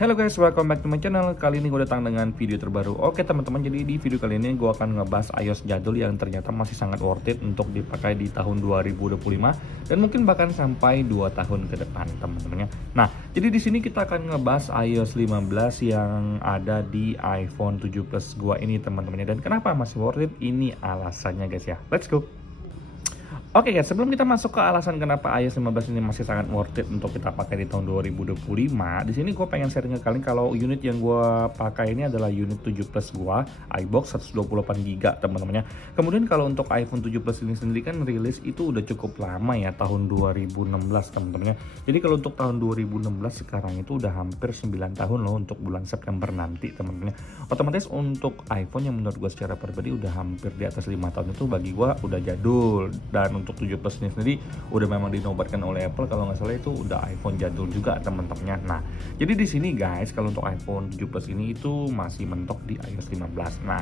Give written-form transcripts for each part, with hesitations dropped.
Halo guys, welcome back to my channel. Kali ini gue datang dengan video terbaru. Oke teman-teman, jadi di video kali ini gue akan ngebahas iOS jadul yang ternyata masih sangat worth it untuk dipakai di tahun 2025 dan mungkin bahkan sampai 2 tahun ke depan teman-temannya. Nah, jadi di sini kita akan ngebahas iOS 15 yang ada di iPhone 7 Plus gue ini teman-temannya. Dan kenapa masih worth it? Ini alasannya guys ya. Let's go. Oke guys, sebelum kita masuk ke alasan kenapa iOS 15 ini masih sangat worth it untuk kita pakai di tahun 2025, di sini gue pengen sharing ke kalian kalau unit yang gue pakai ini adalah unit 7 Plus gue, iBox 128GB teman-temannya. Kemudian kalau untuk iPhone 7 Plus ini sendiri kan rilis itu udah cukup lama ya, tahun 2016 teman-temannya. Jadi kalau untuk tahun 2016 sekarang itu udah hampir 9 tahun loh untuk bulan September nanti teman-temannya. Otomatis untuk iPhone yang menurut gue secara pribadi udah hampir di atas 5 tahun itu bagi gue udah jadul. Dan untuk 7 Plus ini sendiri udah memang dinobatkan oleh Apple kalau nggak salah itu udah iPhone jadul juga teman-temannya. Nah, jadi di sini guys kalau untuk iPhone 7 Plus ini itu masih mentok di iOS 15. Nah,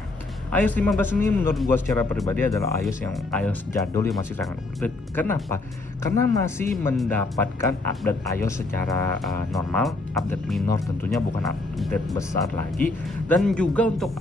iOS 15 ini menurut gua secara pribadi adalah iOS jadul yang masih sangat worth it. Kenapa? Karena masih mendapatkan update iOS secara normal, update minor tentunya bukan update besar lagi, dan juga untuk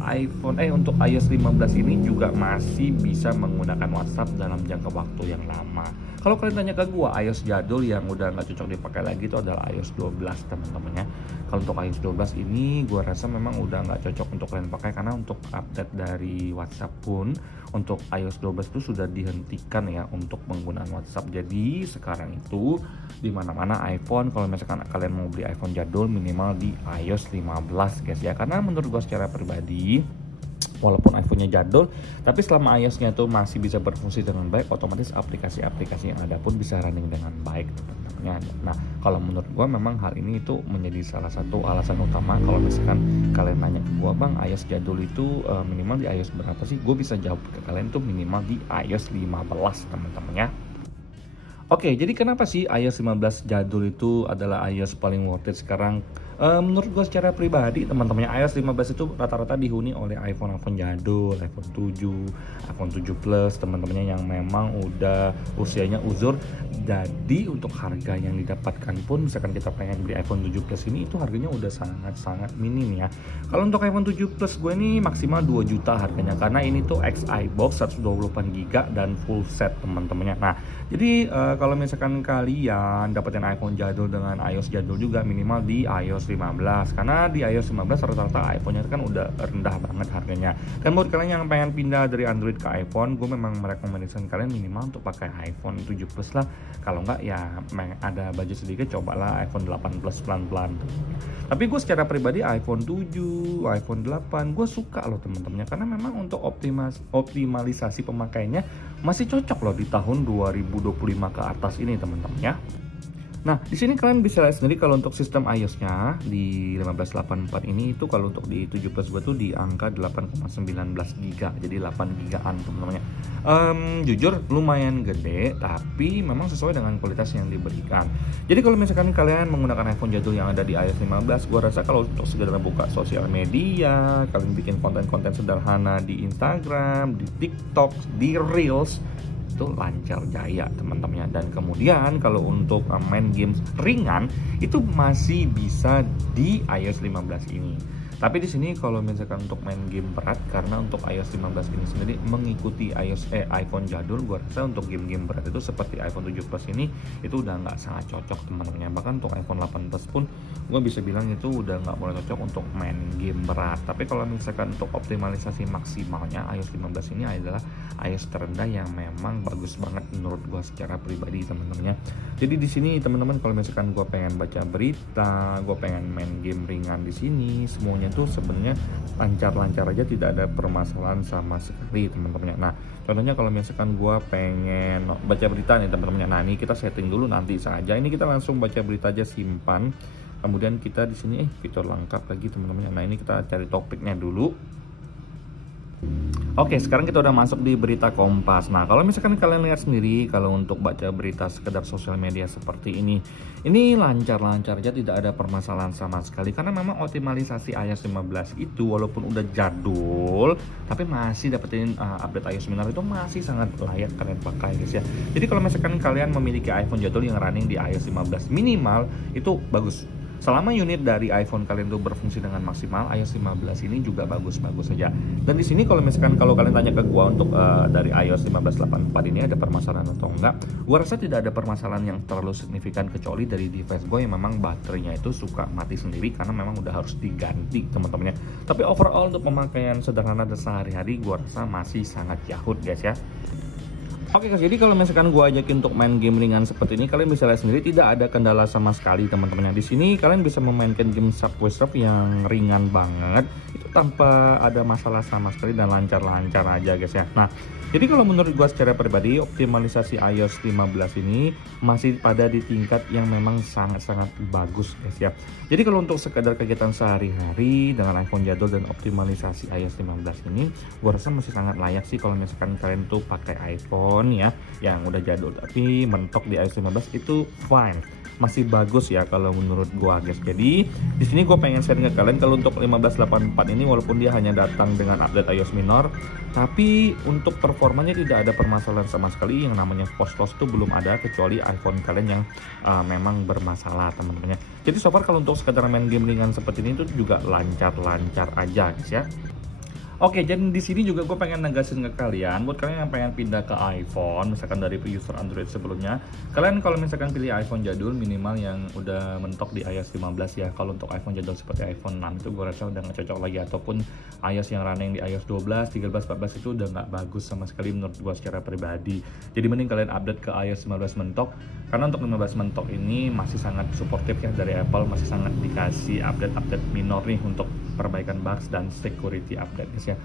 untuk iOS 15 ini juga masih bisa menggunakan WhatsApp dalam jangka waktu yang lama. Kalau kalian tanya ke gua, iOS jadul yang udah nggak cocok dipakai lagi itu adalah iOS 12 teman-temannya. Kalau untuk iOS 12 ini gua rasa memang udah nggak cocok untuk kalian pakai karena untuk update dari WhatsApp pun untuk iOS 12 itu sudah dihentikan ya untuk penggunaan WhatsApp. Jadi sekarang itu di mana-mana iPhone, kalau misalkan kalian mau beli iPhone jadul minimal di iOS 15 guys ya. Karena menurut gua secara pribadi walaupun iPhone-nya jadul, tapi selama iOS-nya itu masih bisa berfungsi dengan baik, otomatis aplikasi-aplikasi yang ada pun bisa running dengan baik teman-temannya. Nah, kalau menurut gua memang hal ini itu menjadi salah satu alasan utama kalau misalkan kalian nanya ke gua, "Bang, iOS jadul itu minimal di iOS berapa sih?" Gue bisa jawab ke kalian tuh minimal di iOS 15 teman-temannya. Oke, jadi kenapa sih iOS 15 jadul itu adalah iOS paling worth it sekarang? Menurut gue secara pribadi teman-temannya, iOS 15 itu rata-rata dihuni oleh iPhone jadul, iPhone 7, iPhone 7 Plus teman-temannya yang memang udah usianya uzur. Jadi untuk harga yang didapatkan pun misalkan kita pengen beli iPhone 7 Plus ini itu harganya udah sangat-sangat minim ya. Kalau untuk iPhone 7 Plus gue ini maksimal 2 juta harganya karena ini tuh X iBox 128GB dan full set teman-temannya. Nah, jadi kalau misalkan kalian dapetin iPhone jadul dengan iOS jadul juga minimal di iOS 15 karena di iOS 15 rata-rata iPhone-nya kan udah rendah banget harganya. Dan buat kalian yang pengen pindah dari Android ke iPhone, gue memang merekomendasikan kalian minimal untuk pakai iPhone 7 Plus lah. Kalau enggak ya ada budget sedikit, cobalah iPhone 8 Plus pelan-pelan. Tapi gue secara pribadi iPhone 7, iPhone 8 gue suka loh teman-temannya karena memang untuk optimalisasi pemakaiannya masih cocok loh di tahun 2025 ke atas ini teman-teman ya. Nah, di sini kalian bisa lihat sendiri kalau untuk sistem iOS-nya di 1584 ini itu kalau untuk di 7 Plus gue tuh di angka 8,19 GB, jadi 8 GB-an teman-temannya. Jujur lumayan gede, tapi memang sesuai dengan kualitas yang diberikan. Jadi kalau misalkan kalian menggunakan iPhone jadul yang ada di iOS 15, gue rasa kalau untuk segera buka sosial media, kalian bikin konten-konten sederhana di Instagram, di TikTok, di Reels, itu lancar jaya teman-temannya. Dan kemudian kalau untuk main games ringan itu masih bisa di iOS 15 ini. Tapi di sini kalau misalkan untuk main game berat, karena untuk iOS 15 ini sendiri mengikuti iPhone jadul, gue rasa untuk game-game berat itu seperti iPhone 7 Plus ini itu udah nggak sangat cocok teman-temannya. Bahkan untuk iPhone 8 Plus pun gue bisa bilang itu udah nggak boleh cocok untuk main game berat. Tapi kalau misalkan untuk optimalisasi maksimalnya, iOS 15 ini adalah iOS terendah yang memang bagus banget menurut gue secara pribadi teman-temannya. Jadi di sini teman-teman kalau misalkan gue pengen baca berita, gue pengen main game ringan di sini, semuanya itu sebenarnya lancar-lancar aja, tidak ada permasalahan sama sekali teman-temannya. Nah, contohnya kalau misalkan gua pengen baca berita nih teman-temannya. Nah, ini kita setting dulu nanti saja. Ini kita langsung baca berita aja, simpan. Kemudian kita di sini fitur lengkap lagi teman-temannya. Nah, ini kita cari topiknya dulu. Oke, sekarang kita udah masuk di berita Kompas. Nah, kalau misalkan kalian lihat sendiri, kalau untuk baca berita sekedar sosial media seperti ini lancar-lancar aja, tidak ada permasalahan sama sekali. Karena memang optimalisasi iOS 15 itu walaupun udah jadul, tapi masih dapetin update iOS minor itu masih sangat layak kalian pakai guys ya. Jadi kalau misalkan kalian memiliki iPhone jadul yang running di iOS 15 minimal, itu bagus. selama unit dari iPhone kalian tuh berfungsi dengan maksimal, iOS 15 ini juga bagus-bagus saja. Dan di sini kalau misalkan kalian tanya ke gua untuk dari iOS 15.8.4 ini ada permasalahan atau enggak, gua rasa tidak ada permasalahan yang terlalu signifikan kecuali dari device gua yang memang baterainya itu suka mati sendiri karena memang udah harus diganti teman-temannya. Tapi overall untuk pemakaian sederhana dan sehari-hari gua rasa masih sangat yahut guys ya. Oke guys, jadi kalau misalkan gue ajakin untuk main game ringan seperti ini, kalian bisa lihat sendiri tidak ada kendala sama sekali teman-teman. Di sini kalian bisa memainkan game Subway Surf yang ringan banget, itu tanpa ada masalah sama sekali dan lancar-lancar aja guys ya. Nah, jadi kalau menurut gue secara pribadi, optimalisasi iOS 15 ini masih pada di tingkat yang memang sangat-sangat bagus guys ya. Jadi kalau untuk sekedar kegiatan sehari-hari dengan iPhone jadul dan optimalisasi iOS 15 ini, gue rasa masih sangat layak sih kalau misalkan kalian tuh pakai iPhone ya yang udah jadul tapi mentok di iOS 15 itu fine, masih bagus ya kalau menurut gua guys. Jadi di sini gua pengen share ke kalian kalau untuk 15.8.4 ini walaupun dia hanya datang dengan update iOS minor, tapi untuk performanya tidak ada permasalahan sama sekali. Yang namanya post itu belum ada kecuali iPhone kalian yang memang bermasalah teman-temannya. Jadi so far kalau untuk sekedar main game ringan seperti ini itu juga lancar-lancar aja guys ya. Oke, jadi di sini juga gue pengen negasin ke kalian, buat kalian yang pengen pindah ke iPhone, misalkan dari user Android sebelumnya, kalian kalau misalkan pilih iPhone jadul minimal yang udah mentok di iOS 15 ya. Kalau untuk iPhone jadul seperti iPhone 6 itu gue rasa udah nggak cocok lagi, ataupun iOS yang running di iOS 12, 13, 14 itu udah nggak bagus sama sekali menurut gue secara pribadi. Jadi mending kalian update ke iOS 15 mentok, karena untuk 15 mentok ini masih sangat suportif ya dari Apple, masih sangat dikasih update-update minor nih untuk perbaikan bugs dan security update guys ya.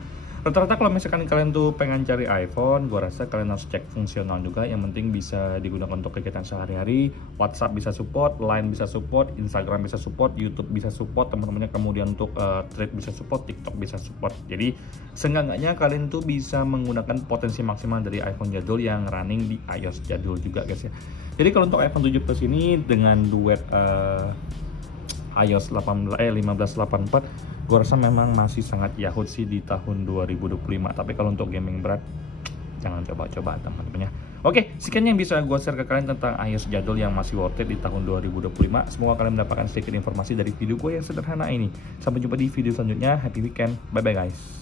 Rata-rata kalau misalkan kalian tuh pengen cari iPhone, gua rasa kalian harus cek fungsional juga. Yang penting bisa digunakan untuk kegiatan sehari-hari. WhatsApp bisa support, Line bisa support, Instagram bisa support, YouTube bisa support teman-temannya. Kemudian untuk Thread bisa support, TikTok bisa support. Jadi seenggaknya kalian tuh bisa menggunakan potensi maksimal dari iPhone jadul yang running di iOS jadul juga guys ya. Jadi kalau untuk iPhone 7 Plus ini dengan duet iOS 15.8.4 gue rasa memang masih sangat yahut sih di tahun 2025. Tapi kalau untuk gaming berat jangan coba-coba teman-teman ya. Oke, sekian yang bisa gue share ke kalian tentang iOS jadul yang masih worth it di tahun 2025. Semoga kalian mendapatkan sedikit informasi dari video gue yang sederhana ini. Sampai jumpa di video selanjutnya. Happy weekend, bye bye guys.